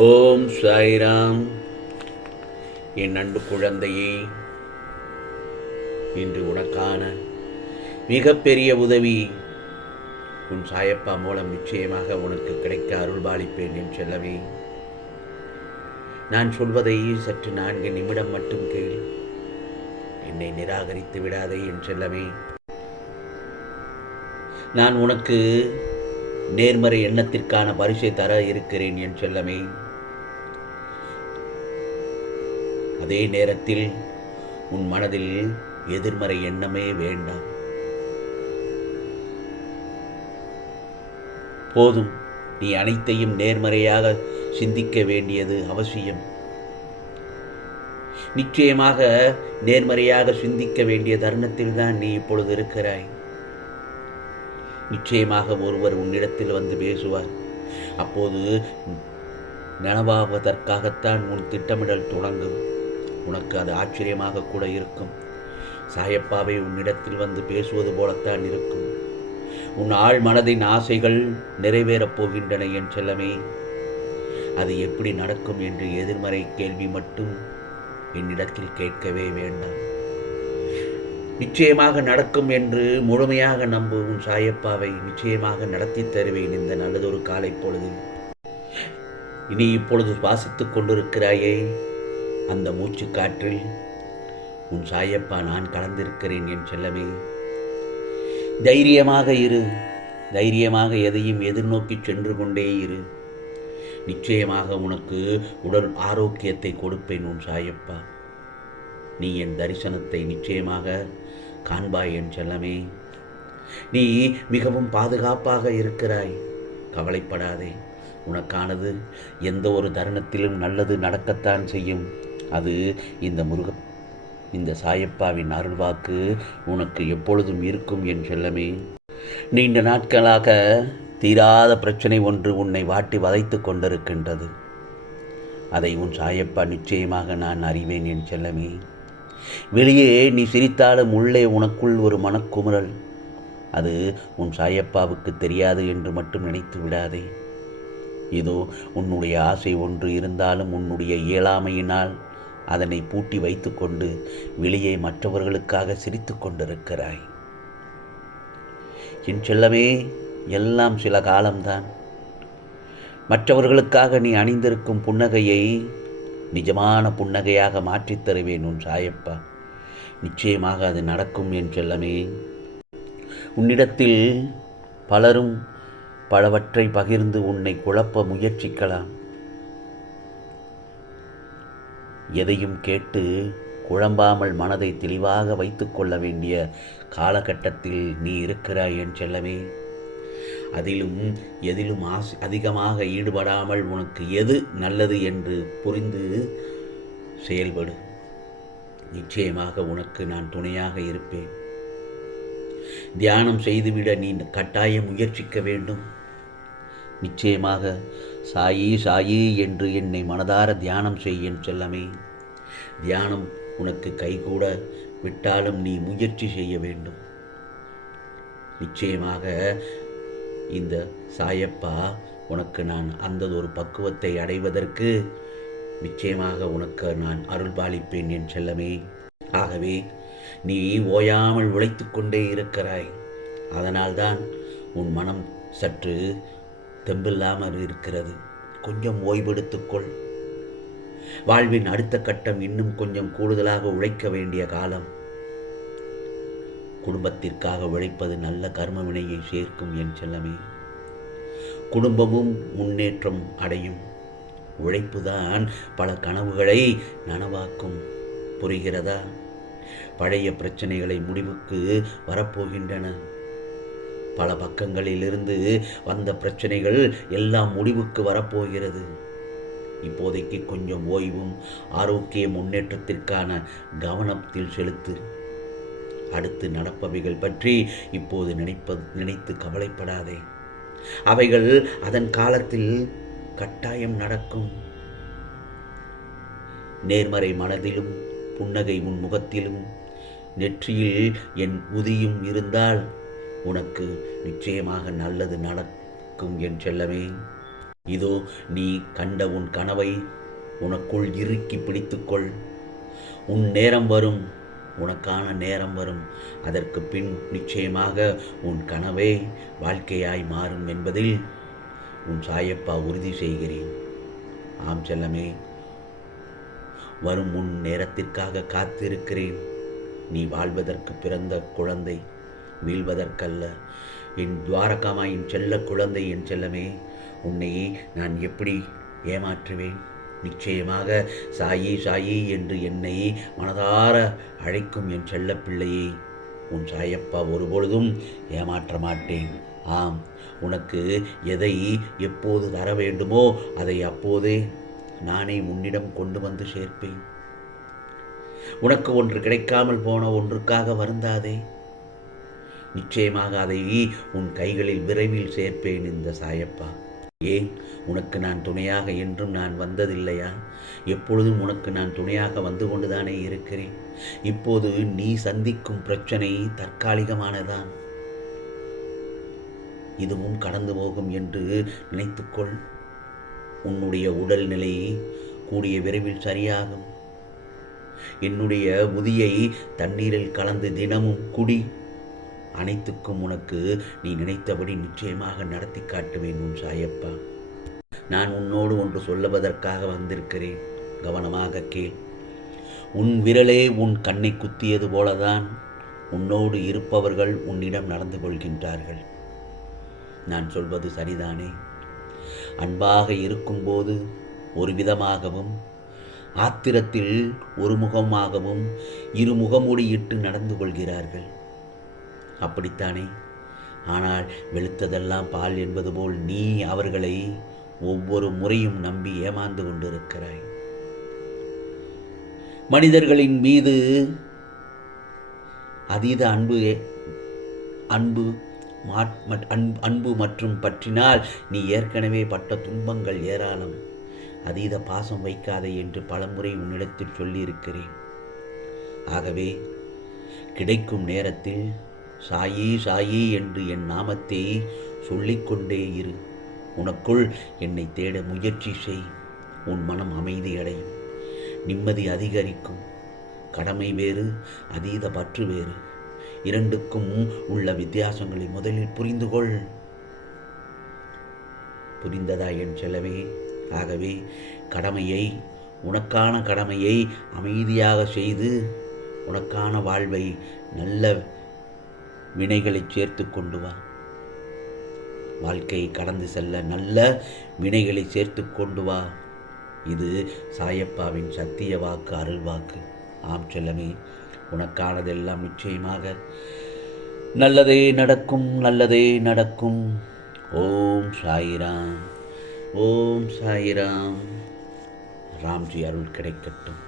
ஓம் சாய்ராம். என் அன்பு குழந்தையே இன்று உனக்கான மிகப்பெரிய உதவி உன் சாயப்பா மூலம் நிச்சயமாக உனக்கு கிடைக்க அருள்பாலிப்பேன் என் செல்லவே நான் சொல்வதை சற்று நான்கு நிமிடம் மட்டும் கேள். என்னை நிராகரித்து விடாதே என் செல்லவே நான் உனக்கு நேர்மறை எண்ணத்திற்கான பரிசை தர இருக்கிறேன் என் செல்லமே. அதே நேரத்தில் உன் மனதில் எதிர்மறை எண்ணமே வேண்டாம். போதும் நீ அனைத்தையும் நேர்மறையாக சிந்திக்க வேண்டியது அவசியம். நிச்சயமாக நேர்மறையாக சிந்திக்க வேண்டிய தருணத்தில் தான் நீ இப்பொழுது இருக்கிறாய். நிச்சயமாக ஒருவர் உன்னிடத்தில் வந்து பேசுவார். அப்போது நனவாவதற்காகத்தான் உன் திட்டமிடல் தொடங்கும். உனக்கு அது ஆச்சரியமாக கூட இருக்கும். சாயப்பாவை உன்னிடத்தில் வந்து பேசுவது போலத்தான் இருக்கும். உன் ஆழ் மனதின் ஆசைகள் நிறைவேறப் போகின்றன என் செல்லமே. அது எப்படி நடக்கும் என்று எதிர்மறை கேள்வி மட்டும் என்னிடத்தில் கேட்கவே வேண்டாம். நிச்சயமாக நடக்கும் என்று முழுமையாக நம்பும் உன் சாயப்பாவை நிச்சயமாக நடத்தி தருவேன் இந்த நல்லதொரு காலை பொழுதில் இனி இப்பொழுது சுவாசித்துக் கொண்டிருக்கிறாயே அந்த மூச்சு காற்றில் உன் சாயப்பா நான் கலந்திருக்கிறேன் என் செல்லமே. தைரியமாக இரு தைரியமாக எதையும் எதிர்நோக்கி சென்று கொண்டே இரு. நிச்சயமாக உனக்கு உடல் ஆரோக்கியத்தை கொடுப்பேன் உன் சாயப்பா. நீ என் தரிசனத்தை நிச்சயமாக காண்பாய் என் செல்லமே. நீ மிகவும் பாதுகாப்பாக இருக்கிறாய். கவலைப்படாதே. உனக்கானது எந்த ஒரு தருணத்திலும் நல்லது நடக்கத்தான் செய்யும். அது இந்த முருக இந்த சாயப்பாவின் அருள்வாக்கு உனக்கு எப்பொழுதும் இருக்கும் என் செல்லமே. நீண்ட நாட்களாக தீராத பிரச்சனை ஒன்று உன்னை வாட்டி வதைத்து கொண்டிருக்கின்றது. அதை உன் சாயப்பா நிச்சயமாக நான் அறிவேன் என் செல்லமே. வெளியே நீ சிரித்தாலும் உள்ளே உனக்குள் ஒரு மனக்குமுறல். அது உன் சாயப்பாவுக்கு தெரியாது என்று மட்டும் நினைத்து விடாதே. இதோ உன்னுடைய ஆசை ஒன்று இருந்தாலும் உன்னுடைய இயலாமையினால் அதனை பூட்டி வைத்துக்கொண்டு வெளியே மற்றவர்களுக்காக சிரித்து கொண்டிருக்கிறாய். என் செல்லமே எல்லாம் சில காலம்தான். மற்றவர்களுக்காக நீ அணிந்திருக்கும் புன்னகையை நிஜமான புன்னகையாக மாற்றித் தருவேன் உன் சாயப்பா. நிச்சயமாக அது நடக்கும் என் செல்லமே. உன்னிடத்தில் பலரும் பலவற்றை பகிர்ந்து உன்னை குழப்ப முயற்சிக்கலாம். எதையும் கேட்டு குழம்பாமல் மனதை தெளிவாக வைத்துக்கொள்ள வேண்டிய காலகட்டத்தில் நீ இருக்கிறாய் என் செல்லமே. அதிலும் எதிலும் ஆசை அதிகமாக ஈடுபடாமல் உனக்கு எது நல்லது என்று புரிந்து செயல்படு. நிச்சயமாக உனக்கு நான் துணையாக இருப்பேன். தியானம் செய்துவிட நீ கட்டாயம் முயற்சிக்க வேண்டும். நிச்சயமாக சாயி சாயி என்று என்னை மனதார தியானம் செய்யும் செல்லமே. தியானம் உனக்கு கைகூட விட்டாலும் நீ முயற்சி செய்ய வேண்டும். நிச்சயமாக இந்த சாயப்பா உனக்கு நான் அந்த ஒரு பக்குவத்தை அடைவதற்கு நிச்சயமாக உனக்கு நான் அருள்பாலிப்பேன் என் செல்லமே. ஆகவே நீ ஓயாமல் உழைத்து கொண்டே இருக்கிறாய். அதனால்தான் உன் மனம் சற்று தெம்பில்லாமல் இருக்கிறது. கொஞ்சம் ஓய்வெடுத்துக்கொள் வாழ்வின் அடுத்த கட்டம் இன்னும் கொஞ்சம் கூடுதலாக உழைக்க வேண்டிய காலம். குடும்பத்திற்காக உழைப்பது நல்ல கர்ம வினையை சேர்க்கும் என் செல்லமே. குடும்பமும் முன்னேற்றம் அடையும். உழைப்புதான் பல கனவுகளை நனவாக்கும். புரிகிறதா? பழைய பிரச்சனைகளை முடிவுக்கு வரப்போகின்றன. பல பக்கங்களிலிருந்து வந்த பிரச்சனைகள் எல்லாம் முடிவுக்கு வரப்போகிறது. இப்போதைக்கு கொஞ்சம் ஓய்வும் ஆரோக்கிய முன்னேற்றத்திற்கான கவனத்தில் செலுத்து. அடுத்து நடப்பவைகள் பற்றி இப்போது நினைப்பது நினைத்து கவலைப்படாதே. அவைகள் அதன் காலத்தில் கட்டாயம் நடக்கும். நேர்மறை மனதிலும் புன்னகை உன் முகத்திலும் நெற்றியில் என் உதியும் இருந்தால் உனக்கு நிச்சயமாக நல்லது நடக்கும் என் செல்லமே. இதோ நீ கண்ட உன் கனவை உனக்குள் இறுக்கி பிடித்துக்கொள். உன் நேரம் வரும். உனக்கான நேரம் வரும். அதற்கு பின் நிச்சயமாக உன் கனவே வாழ்க்கையாய் மாறும் என்பதில் உன் சாயப்பா உறுதி செய்கிறேன். ஆம் செல்லமே வரும் உன் நேரத்திற்காக காத்திருக்கிறேன். நீ வாழ்வதற்கு பிறந்த குழந்தை வீழ்வதற்கல்ல. என் துவாரகாமாயின் செல்ல குழந்தை என் செல்லமே உன்னை நான் எப்படி ஏமாற்றுவேன்? நிச்சயமாக சாயி சாயி என்று என்னை மனதார அழைக்கும் என் செல்ல பிள்ளையை உன் சாயப்பா ஒருபொழுதும் ஏமாற்ற மாட்டேன். ஆம் உனக்கு எதை எப்போது தர வேண்டுமோ அதை அப்போதே நானே உன்னிடம் கொண்டு வந்து சேர்ப்பேன். உனக்கு ஒன்று கிடைக்காமல் போன ஒன்றுக்காக வருந்தாதே. நிச்சயமாக அதை உன் கைகளில் விரைவில் சேர்ப்பேன் இந்த சாயப்பா. ஏன்? உனக்கு நான் துணையாக என்றும் நான் வந்ததில்லையா? எப்பொழுதும் உனக்கு நான் துணையாக வந்து கொண்டுதானே இருக்கிறேன். இப்போது நீ சந்திக்கும் பிரச்சனை தற்காலிகமானதான் இதுவும் கடந்து போகும் என்று நினைத்துக்கொள். உன்னுடைய உடல்நிலை கூடிய விரைவில் சரியாகும். என்னுடைய முதியை தண்ணீரில் கலந்து தினமும் குடி. அனைத்துக்கும் உனக்கு நீ நினைத்தபடி நிச்சயமாக நடத்தி காட்டுவேன் உன் சாயப்பா. நான் உன்னோடு ஒன்று சொல்லுவதற்காக வந்திருக்கிறேன். கவனமாக கேள். உன் விரலே உன் கண்ணை குத்தியது போலதான் உன்னோடு இருப்பவர்கள் உன்னிடம் நடந்து கொள்கின்றார்கள். நான் சொல்வது சரிதானே? அன்பாக இருக்கும்போது ஒரு விதமாகவும் ஆத்திரத்தில் ஒரு முகமாகவும் இரு முகமூடியிட்டு நடந்து கொள்கிறார்கள். அப்படித்தானே? ஆனால் வெளுத்ததெல்லாம் பால் என்பது போல் நீ அவர்களை ஒவ்வொரு முறையும் நம்பி ஏமாந்து கொண்டிருக்கிறாய். மனிதர்களின் மீது அதீத அன்பு அன்பு அன்பு மற்றும் பற்றினால் நீ ஏற்கனவே பட்ட துன்பங்கள் ஏராளம். அதீத பாசம் வைக்காதே என்று பலமுறை உன்னிடத்தில் சொல்லியிருக்கிறேன். ஆகவே கிடைக்கும் நேரத்தில் சாயி சாயி என்று என் நாமத்தை சொல்லிக்கொண்டே இரு. உனக்குள் என்னை தேட முயற்சி செய். உன் மனம் அமைதியடையும் நிம்மதி அதிகரிக்கும். கடமை வேறு அதீத பற்று வேறு. இரண்டுக்கும் உள்ள வித்தியாசங்களை முதலில் புரிந்து கொள் புரிந்ததா என் செலவே? ஆகவே கடமையை உனக்கான கடமையை அமைதியாக செய்து உனக்கான வாழ்வை நல்ல வினைகளை சேர்த்து கொண்டு வா. வாழ்க்கையை கடந்து செல்ல நல்ல வினைகளை சேர்த்து கொண்டு வா. இது சாயப்பாவின் சத்திய வாக்கு அருள் வாக்கு. ஆம் செல்லமே உனக்கானதெல்லாம் நிச்சயமாக நல்லதே நடக்கும் நல்லதே நடக்கும். ஓம் சாயிராம் ஓம் சாயிராம். ராம்ஜி அருள் கிடைக்கட்டும்.